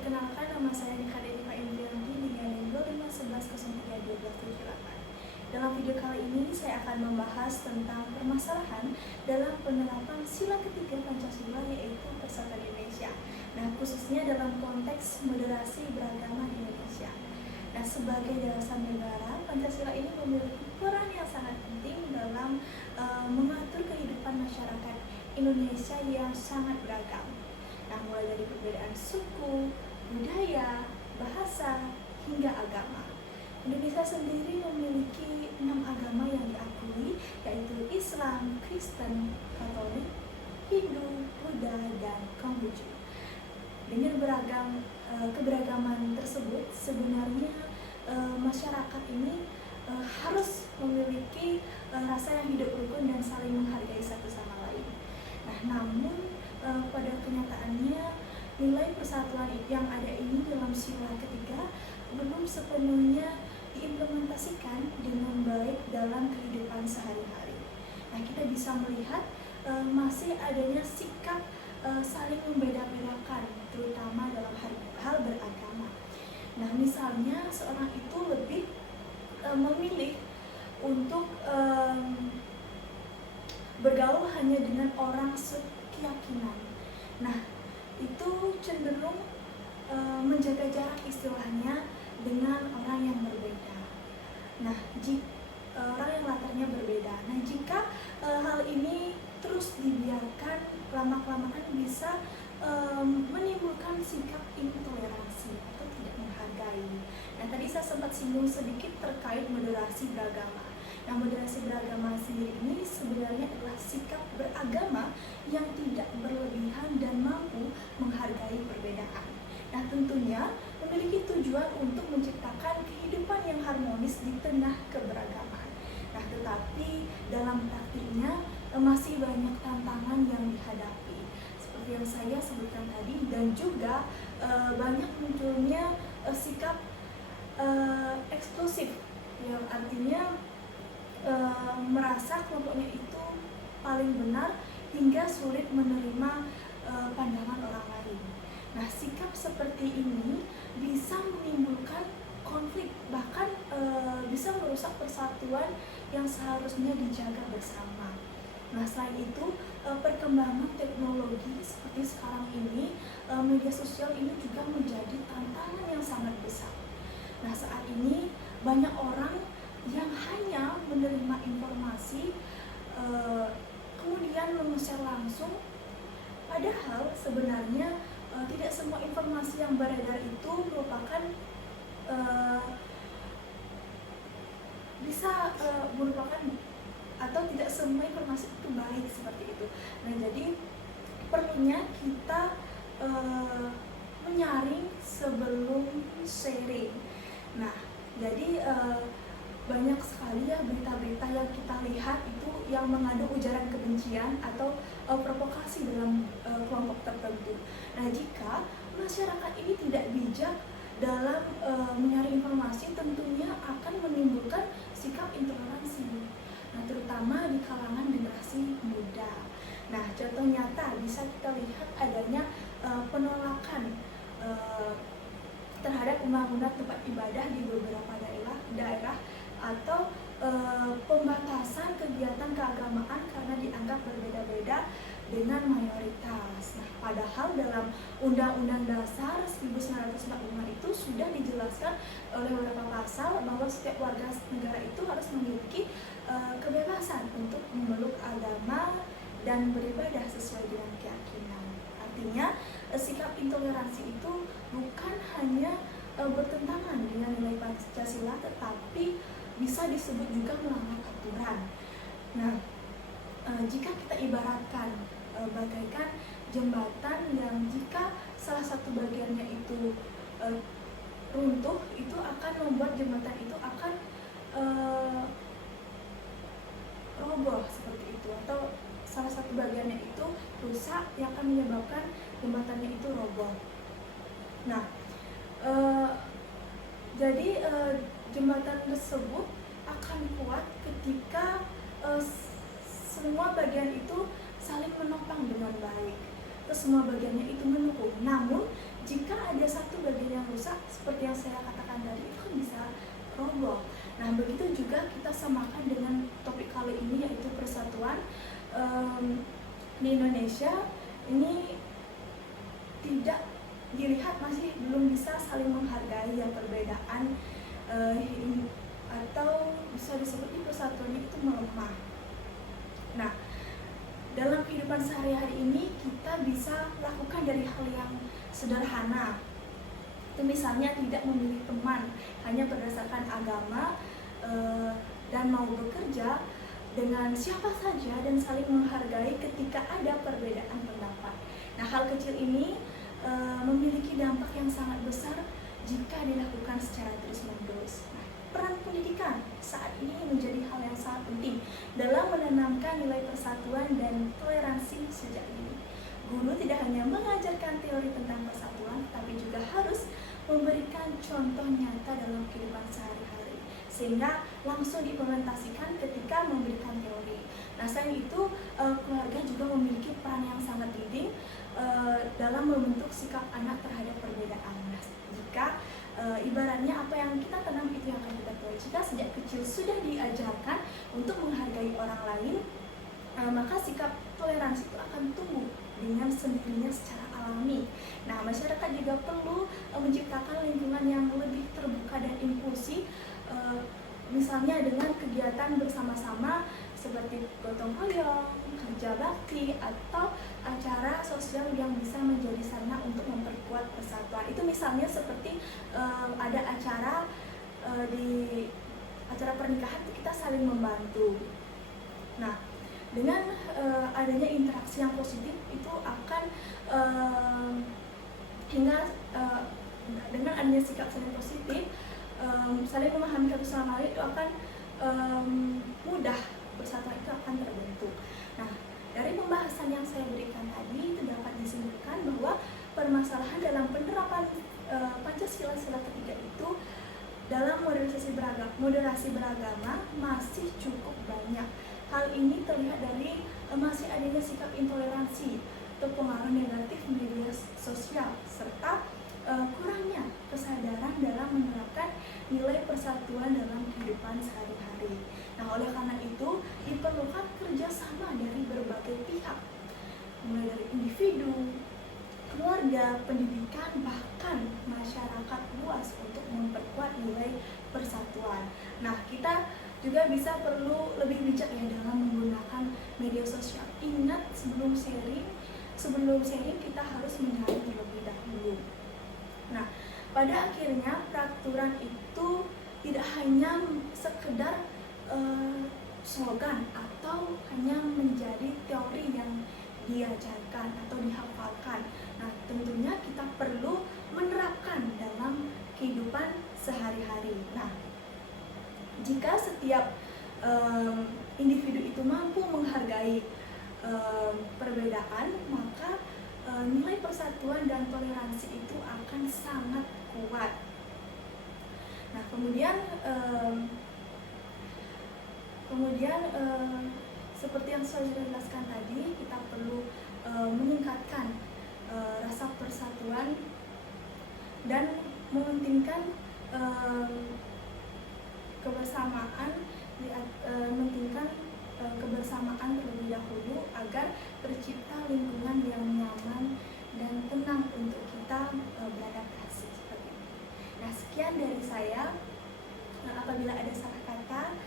Perkenalkan, nama saya Nika Denima Indrianti dengan NIM 251031278. Dalam video kali ini saya akan membahas tentang permasalahan dalam penerapan sila ketiga Pancasila, yaitu Persatuan Indonesia. Nah, khususnya dalam konteks moderasi beragama di Indonesia. Nah, sebagai dasar negara, Pancasila ini memiliki peran yang sangat penting dalam mengatur kehidupan masyarakat Indonesia yang sangat beragam. Nah, mulai dari perbedaan suku, budaya, bahasa, hingga agama. Indonesia sendiri memiliki 6 agama yang diakui, yaitu Islam, Kristen, Katolik, Hindu, Buddha, dan Konghucu. Dengan keberagaman tersebut, sebenarnya masyarakat ini harus memiliki rasa yang hidup rukun dan saling menghargai satu sama lain. Nah, namun pada kenyataannya nilai persatuan yang ada ini dalam sila ketiga belum sepenuhnya diimplementasikan dengan baik dalam kehidupan sehari-hari. Nah, kita bisa melihat masih adanya sikap saling membeda-bedakan, terutama dalam hal beragama. Nah, misalnya seorang itu lebih memilih untuk bergaul hanya dengan orang keyakinan. Nah, itu cenderung menjaga jarak istilahnya dengan orang yang berbeda. Nah, orang yang latarnya berbeda. Nah, jika hal ini terus dibiarkan, lama-kelamaan bisa menimbulkan sikap intoleransi atau tidak menghargai. Nah, tadi saya sempat singgung sedikit terkait moderasi beragama. Nah, moderasi beragama sendiri ini sebenarnya adalah sikap beragama yang tidak berlebihan dan mampu menghargai perbedaan. Nah, tentunya memiliki tujuan untuk menciptakan kehidupan yang harmonis di tengah keberagaman. Nah, tetapi dalam praktiknya masih banyak tantangan yang dihadapi, seperti yang saya sebutkan tadi, dan juga banyak munculnya sikap eksklusif, yang artinya merasa kelompoknya itu paling benar hingga sulit menerima pandangan orang lain. Nah, sikap seperti ini bisa menimbulkan konflik, bahkan bisa merusak persatuan yang seharusnya dijaga bersama. Nah, selain itu, perkembangan teknologi seperti sekarang ini, media sosial ini juga menjadi tantangan yang sangat besar. Nah, saat ini banyak orang yang hanya menerima informasi kemudian men-share langsung, padahal sebenarnya tidak semua informasi yang beredar itu merupakan merupakan atau tidak semua informasi itu baik seperti itu. Nah, jadi perlunya kita menyaring sebelum sharing. Nah, jadi banyak sekali ya berita-berita yang kita lihat itu yang mengandung ujaran kebencian atau provokasi dalam kelompok tertentu. Nah, jika masyarakat ini tidak bijak dalam menyaring informasi, tentunya akan menimbulkan sikap intoleransi. Nah, terutama di kalangan generasi muda. Nah, contoh nyata bisa kita lihat adanya penolakan terhadap pembangunan tempat ibadah di beberapa daerah atau pembatasan kegiatan keagamaan karena dianggap berbeda-beda dengan mayoritas. Nah, padahal dalam Undang-Undang Dasar 1945 itu sudah dijelaskan oleh beberapa pasal bahwa setiap warga negara itu harus memiliki kebebasan untuk memeluk agama dan beribadah sesuai dengan keyakinan. Artinya, sikap intoleransi itu bukan hanya bertentangan dengan nilai Pancasila, tetapi bisa disebut juga melanggar aturan. Nah, jika kita ibaratkan bagaikan jembatan yang jika salah satu bagiannya itu runtuh, itu akan membuat jembatan itu akan roboh seperti itu, atau salah satu bagiannya itu rusak yang akan menyebabkan jembatannya itu roboh. Nah, jadi jembatan tersebut akan kuat ketika semua bagian itu saling menopang dengan baik, terus semua bagiannya itu mendukung. Namun jika ada satu rusak, seperti yang saya katakan tadi, itu kan bisa roboh. Nah, begitu juga kita samakan dengan topik kali ini, yaitu persatuan. Di Indonesia ini tidak dilihat, masih belum bisa saling menghargai ya perbedaan, atau bisa disebut persatuannya itu melemah. Nah, dalam kehidupan sehari-hari ini kita bisa lakukan dari hal yang sederhana. Itu misalnya tidak memilih teman hanya berdasarkan agama, dan mau bekerja dengan siapa saja dan saling menghargai ketika ada perbedaan pendapat. Nah, hal kecil ini memiliki dampak yang sangat besar jika dilakukan secara terus-menerus. Nah, peran pendidikan saat ini menjadi hal yang sangat penting dalam menanamkan nilai persatuan dan toleransi sejak dini. Guru tidak hanya mengajarkan teori tentang persatuan, tapi juga harus memberikan contoh nyata dalam kehidupan sehari-hari, sehingga langsung diimplementasikan ketika memberikan teori. Nah, selain itu, keluarga juga memiliki peran yang sangat penting dalam membentuk sikap anak terhadap perbedaan. Nah, jika ibaratnya apa yang kita tanam itu yang akan kita tuai. Jika sejak kecil sudah diajarkan untuk menghargai orang lain, maka sikap toleransi itu akan tumbuh dengan sendirinya secara alami. Nah, masyarakat juga perlu menciptakan lingkungan yang lebih terbuka dan inklusif, misalnya dengan kegiatan bersama-sama seperti gotong royong, kerja bakti, atau acara sosial yang bisa menjadi sarana untuk memperkuat persatuan. Itu misalnya seperti ada acara di acara pernikahan, kita saling membantu. Nah, dengan adanya interaksi yang positif itu akan dengan adanya sikap saling positif, saling memahami satu sama lain, itu akan mudah, persatuan itu akan terbentuk. Nah, dari pembahasan yang saya berikan tadi itu dapat disimpulkan bahwa permasalahan dalam penerapan Pancasila sila ketiga itu dalam moderasi beragama masih cukup banyak. Hal ini terlihat dari masih adanya sikap intoleransi atau pengaruh negatif media sosial, serta kurangnya kesadaran dalam menerapkan nilai persatuan dalam kehidupan sehari-hari. Nah, oleh karena itu diperlukan kerjasama dari berbagai pihak, mulai dari individu, keluarga, pendidikan, bahkan masyarakat luas untuk memperkuat nilai persatuan. Nah, kita juga bisa perlu lebih bijak ya dalam menggunakan media sosial. Ingat, sebelum sharing kita harus mencari terlebih dahulu. Nah, pada akhirnya peraturan itu tidak hanya sekedar slogan atau hanya menjadi teori yang diajarkan atau dihafalkan. Nah, tentunya kita perlu menerapkan dalam kehidupan sehari-hari. Nah, jika setiap individu itu mampu menghargai perbedaan, maka nilai persatuan dan toleransi itu akan sangat kuat. Nah, kemudian seperti yang saya jelaskan tadi, kita perlu meningkatkan rasa persatuan dan mementingkan kebersamaan terlebih dahulu agar tercipta lingkungan yang nyaman dan tenang untuk kita beradaptasi seperti itu. Nah, sekian dari saya. Nah, apabila ada salah kata